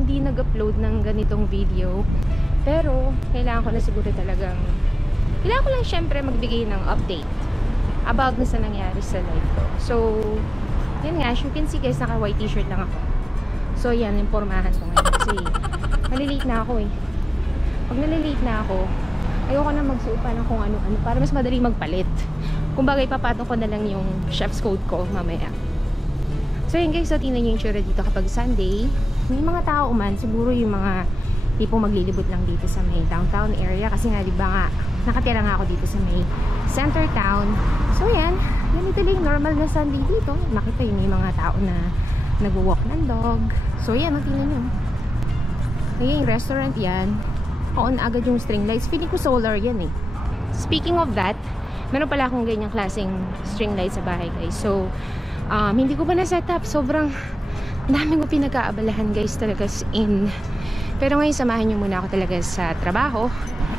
hindi nag-upload ng ganitong video. Pero, kailangan ko na siguro talagang kailangan ko lang syempre magbigay ng update about na sa nangyari sa life ko. So, yan nga, as you can see guys, naka white t-shirt lang ako. So, yan, impormahan ko ngayon. Kasi, malilate na ako eh. Pag nalilate na ako, ayoko na magsuot pa ng kung ano-ano para mas madali magpalit. Kumbaga, ipapatong ko na lang yung chef's code ko mamaya. So, yun guys, so, tingnan nyo yung tsura dito kapag Sunday. May mga tao man, siguro yung mga tipong maglilibot lang dito sa may downtown area. Kasi nga, di ba nga, nakatira nga ako dito sa may center town. So, yan. Ganito lang, normal na Sunday dito. Nakita yun, may mga tao na nag-walk ng dog. So, yan, tingnan nyo. Ayan, yung restaurant yan. On agad yung string lights. Feeling ko solar yan eh. Speaking of that, meron pala akong ganyang klaseng string lights sa bahay guys. So, hindi ko pa na-set up. Sobrang daming ko pinagkaabalahan guys talaga in. Pero ngayon samahan nyo muna ako talaga sa trabaho.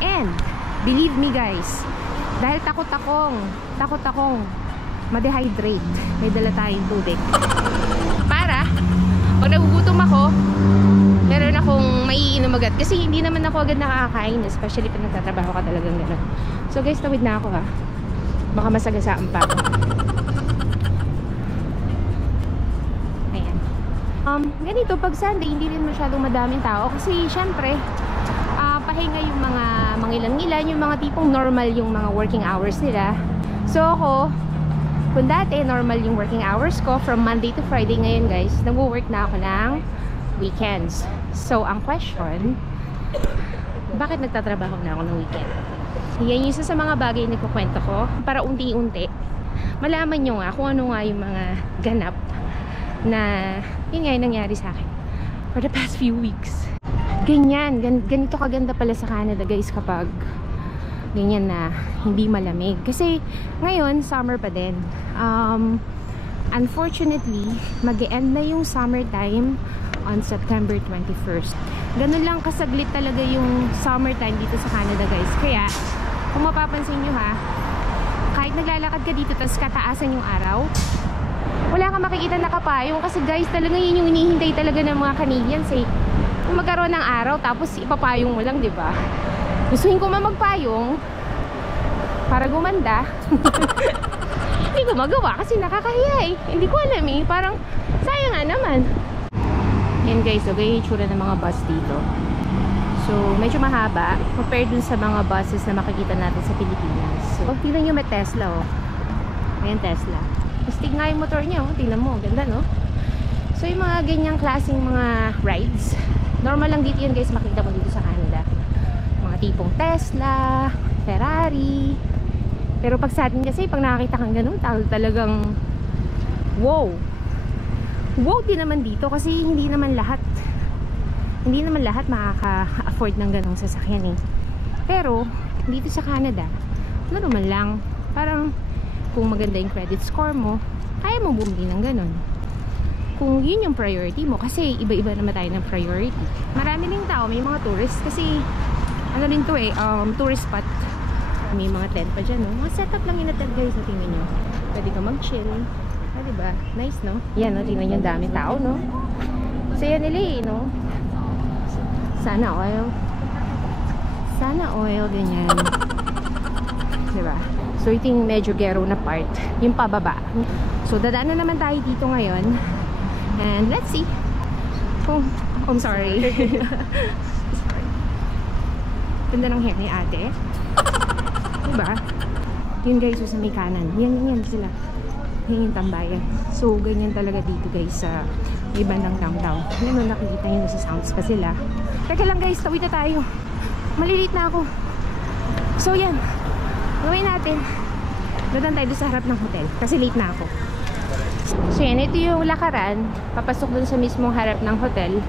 And, believe me guys, dahil takot akong ma-dehydrate. May dala tayong tubig. Para, pag nagugutom ako, meron akong maiinom agad. Kasi hindi naman ako agad nakakain. Especially pag nagtatrabaho ka talagang gano'n. So guys, tawid na ako ha. Baka masagasaan pa ako. Ayan. Ganito, pag Sunday, hindi rin masyadong madaming tao. Kasi syempre, pahinga yung mga mangilan-ngilan, yung mga tipong normal yung mga working hours nila. So ako, kung dati normal yung working hours ko from Monday to Friday, ngayon guys, nag-work na ako ng weekends. So, ang question, bakit nagtatrabaho na ako ng weekend? Yan yung isa sa mga bagay na nagkukwento ko para unti-unti malaman nyo nga kung ano nga yung mga ganap na yun nga yung nangyari sa akin for the past few weeks. Ganito kaganda pala sa Canada guys kapag ganyan na hindi malamig. Kasi ngayon, summer pa din. Unfortunately, mag-e-end na yung summertime on September 21st. Ganun lang kasaglit talaga yung summertime dito sa Canada guys. Kaya, kung mapapansin nyo ha, kahit naglalakad ka dito tapos kataasan yung araw, wala kang makikita na kapayong. Kasi guys, talaga yun yung hinihintay talaga ng mga Canadians eh. Kung magkaroon ng araw tapos ipapayong mo lang, di ba? Gustuhin ko magpayong para gumanda. Hindi ko magawa kasi nakakahiya eh. Hindi ko alam eh. Parang sayang nga naman. Yan guys, so ganyan yung tsura ng mga bus dito. So, medyo mahaba compared dun sa mga buses na makikita natin sa Pilipinas. So, tingnan nyo may Tesla oh. Ayan Tesla. Mastig nga yung motor niya oh. Tingnan mo, ganda no? So, yung mga ganyang klaseng mga rides, normal lang dito yan guys makikita mo dito sa Canada. Tipong Tesla, Ferrari. Pero pag sa atin kasi, pag nakakita kang ganun, talagang wow. Wow din naman dito kasi hindi naman lahat makaka-afford ng ganung sasakyan eh. Pero, dito sa Canada, normal lang. Parang, kung maganda yung credit score mo, kaya mo bumili ng ganun. Kung yun yung priority mo, kasi iba-iba naman tayo ng priority. Marami ring tao, may mga tourists kasi ano rin to eh, tourist spot. May mga tent pa dyan, no? Mga setup lang yung tent guys, tingnan nyo. Pwede ka mag-chill. Ah, diba? Nice, no? Yan, no? Tingnan nyo, dami tao, no? Saya nila eh, no? Sana oil. Sana oil, ganyan. Diba? So, ito yung medyo ghetto na part. Yung pababa. So, dadaan na naman tayo dito ngayon. And, let's see. Oh, I'm sorry. Ganda ng hair ni ate. Diba? Yun guys, so sa may kanan. Yan sila. Yan yung tambayan. So, ganyan talaga dito guys sa may bandang downtown. Yan o, nakikita nyo sa sounds pa sila. Teka lang guys, tawid na tayo. Malilate na ako. So, yan. Gawin natin. Doon tayo sa harap ng hotel. Kasi late na ako. So, yan. Ito yung lakaran. Papasok dun sa mismong harap ng hotel.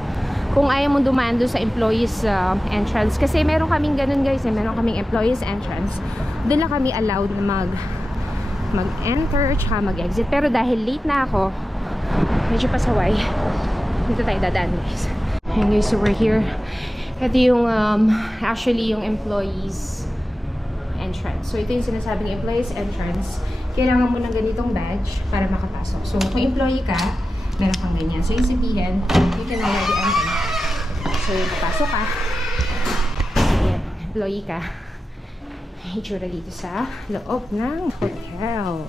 Kung ayaw mong dumaan doon sa employees entrance. Kasi meron kaming ganun guys, meron kaming employees entrance. Doon lang kami allowed na mag-enter tsaka mag-exit. Pero dahil late na ako, medyo pasaway. Dito tayo dadaan guys. And guys, so we're here. Ito yung actually yung employees entrance. So ito yung sinasabing employees entrance. Kailangan mo ng ganitong badge para makapasok. So kung employee ka, meron kang ganyan. So yung sabihin, you can already enter. So, papasok ka. Ayan, employee ka. Itsura dito sa loob ng hotel.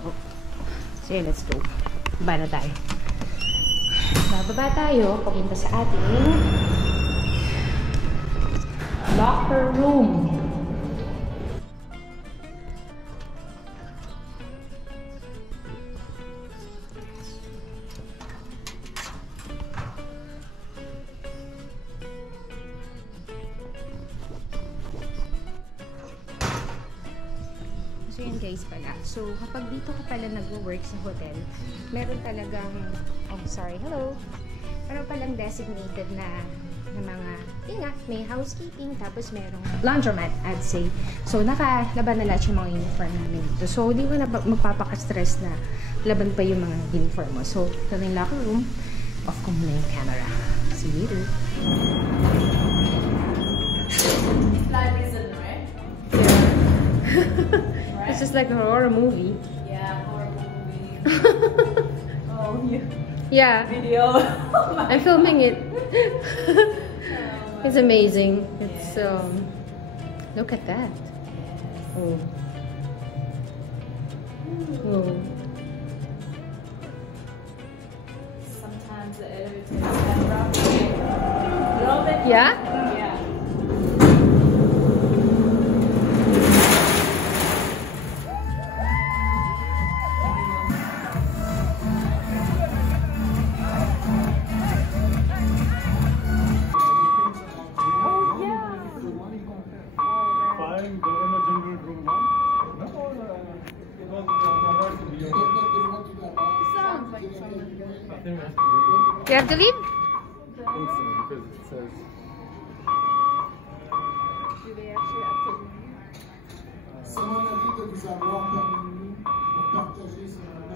So, let's go. Baba na tayo. Bababa tayo, papunta sa ating locker room. So yan guys pala. So kapag dito ka pala nag-work sa hotel, meron talagang, oh sorry, hello. Meron palang designated na mga, yun nga, may housekeeping, tapos merong laundromat, I'd say. So nakalaban na lahat yung mga uniform namin dito. So hindi ko na magpapaka-stress na laban pa yung mga uniform mo. So ito na yung locker room. Off ko muna yung camera. See you later. Life isn't, right? Right? It's just like a horror movie. Yeah, horror movie. Oh, yeah. Video. I'm filming it. It's amazing. It's look at that. Oh. Oh. Sometimes the elevator is kind of rough. You know that? Yeah? Yeah. You have to leave? Because it says Do they actually have to? Semana a vida vous avoir permis de partager ce moment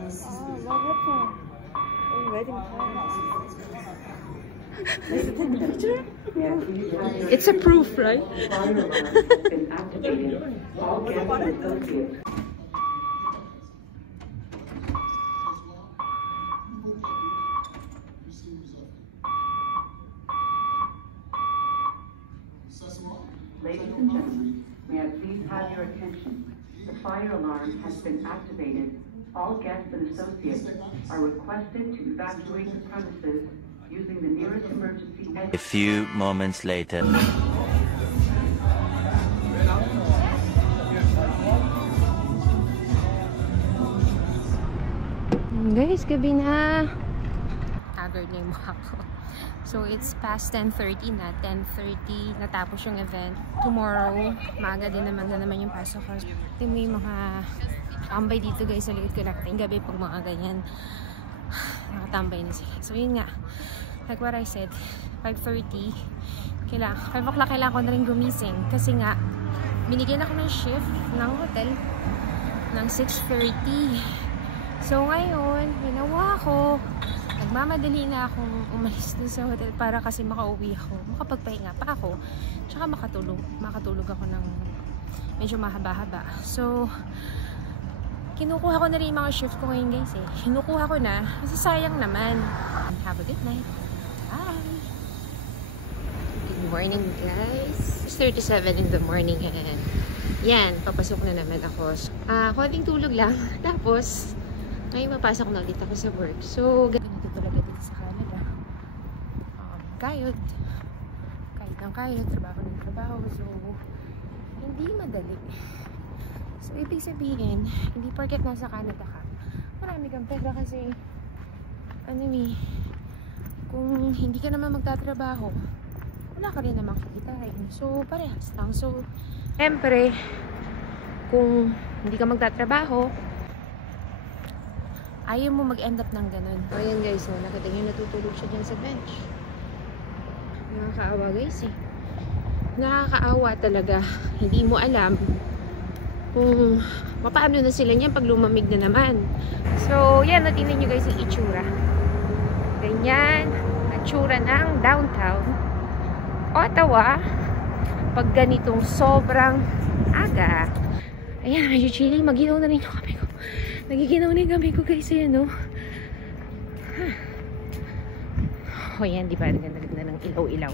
si It's a proof, right? Ladies and gentlemen, may I please have your attention? The fire alarm has been activated. All guests and associates are requested to evacuate the premises using the nearest emergency exit. A few moments later. Guys, gabi na. Haggard na yung mukha ko. So, it's past 10:30 na. 10:30 natapos yung event. Tomorrow, maaga din naman yung pasok ko. Ito mo yung mga tambay dito guys sa likod ko. Nakatayang gabi pag mga ganyan. Nakatambay na sila. So, yun nga. Like what I said, 5:30. 5 o'clock kailangan ko na rin gumising. Kasi nga, binigyan ako ng shift ng hotel ng 6:30. So, ngayon, ginawa ko. Nagmamadali na akong umalis dun sa hotel para kasi makauwi ako. Makapagpahinga pa ako. Tsaka makatulog ako ng medyo mahaba-haba. So, kinukuha ko na rin yung mga shift ko ngayon guys eh. Kinukuha ko na. Kasi sayang naman. Have a good night. Bye! Good morning guys. It's 37 in the morning and yan, papasok na naman ako. Konting tulog lang. Tapos, ngayon mapasok na ulit ako sa work. So, ganito talaga dito sa Canada. Kayod. Kahit ng kayod, trabaho ng trabaho. So, hindi madali. So, ibig sabihin, hindi porket nasa Canada ka, marami kang pera kasi, kung hindi ka naman magtatrabaho, wala ka rin naman kakitain. So, parehas lang. So, siyempre, kung hindi ka magtatrabaho, ayaw mo mag-end up ng ganun. O yan guys, nakita nyo natutulog siya dyan sa bench. Nakakaawa guys eh. Nakakaawa talaga. Hindi mo alam kung paano na sila niyan pag lumamig na naman. So, yan, natingnan nyo guys yung itsura. Ganyan, itsura ng downtown Ottawa pag ganitong sobrang aga. Ayan, medyo chilly. Mag-inaw na rin yung kape ko. Nagiginaw na yung gabi ko guys, ayan no. O yan, di ba? Ganda ng ilaw-ilaw.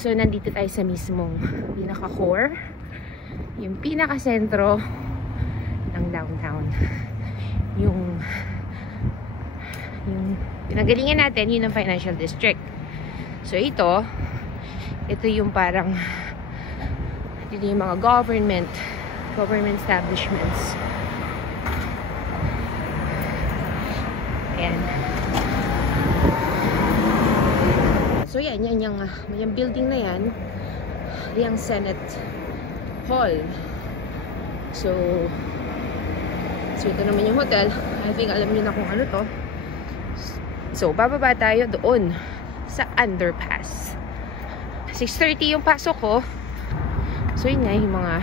So, nandito tayo sa mismong pinaka-core, yung pinaka-sentro ng downtown. Yung pinagalingan natin, yun ang financial district. So, ito yung parang, ito yung mga government establishments. Ayan. So, yan, yung building na yan, yung Senate Hall. So, ito naman yung hotel. I think alam niyo na kung ano to. So, bababa tayo doon sa underpass. 6:30 yung pasok ko. So, yun nga, yung mga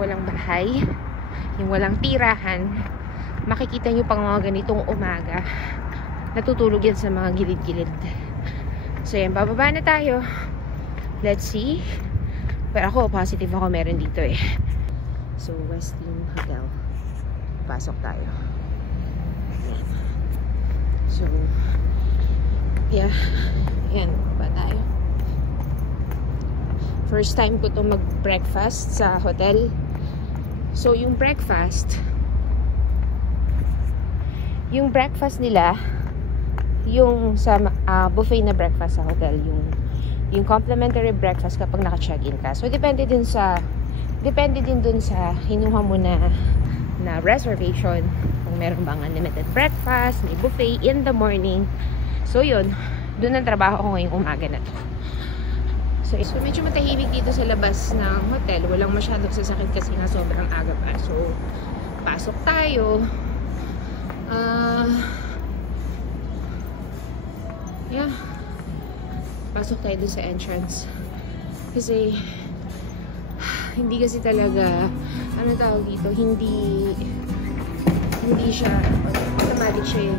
walang bahay, yung walang tirahan, makikita nyo pang mga ganitong umaga, natutulog yan sa mga gilid-gilid. So, yan, bababa na tayo. Let's see. Pero ako, positive ako meron dito eh. So, Westin Hotel. Pasok tayo. So, yeah. Yan, ba tayo? First time ko to mag-breakfast sa hotel. So, yung breakfast nila, yung sa buffet na breakfast sa hotel, yung complimentary breakfast kapag naka-check-in ka. So, depende din dun sa hinuha mo na reservation. Kung meron bang unlimited breakfast, may buffet in the morning. So, yun. Dun ang trabaho ko ngayong umaga na to. So, medyo matahimik dito sa labas ng hotel. Walang masyadong sasakit kasi nga sobrang aga pa. So, pasok tayo. Yeah. Pasok tayo doon sa entrance. Kasi, hindi kasi talaga, ano tawag dito, hindi siya, automatic siya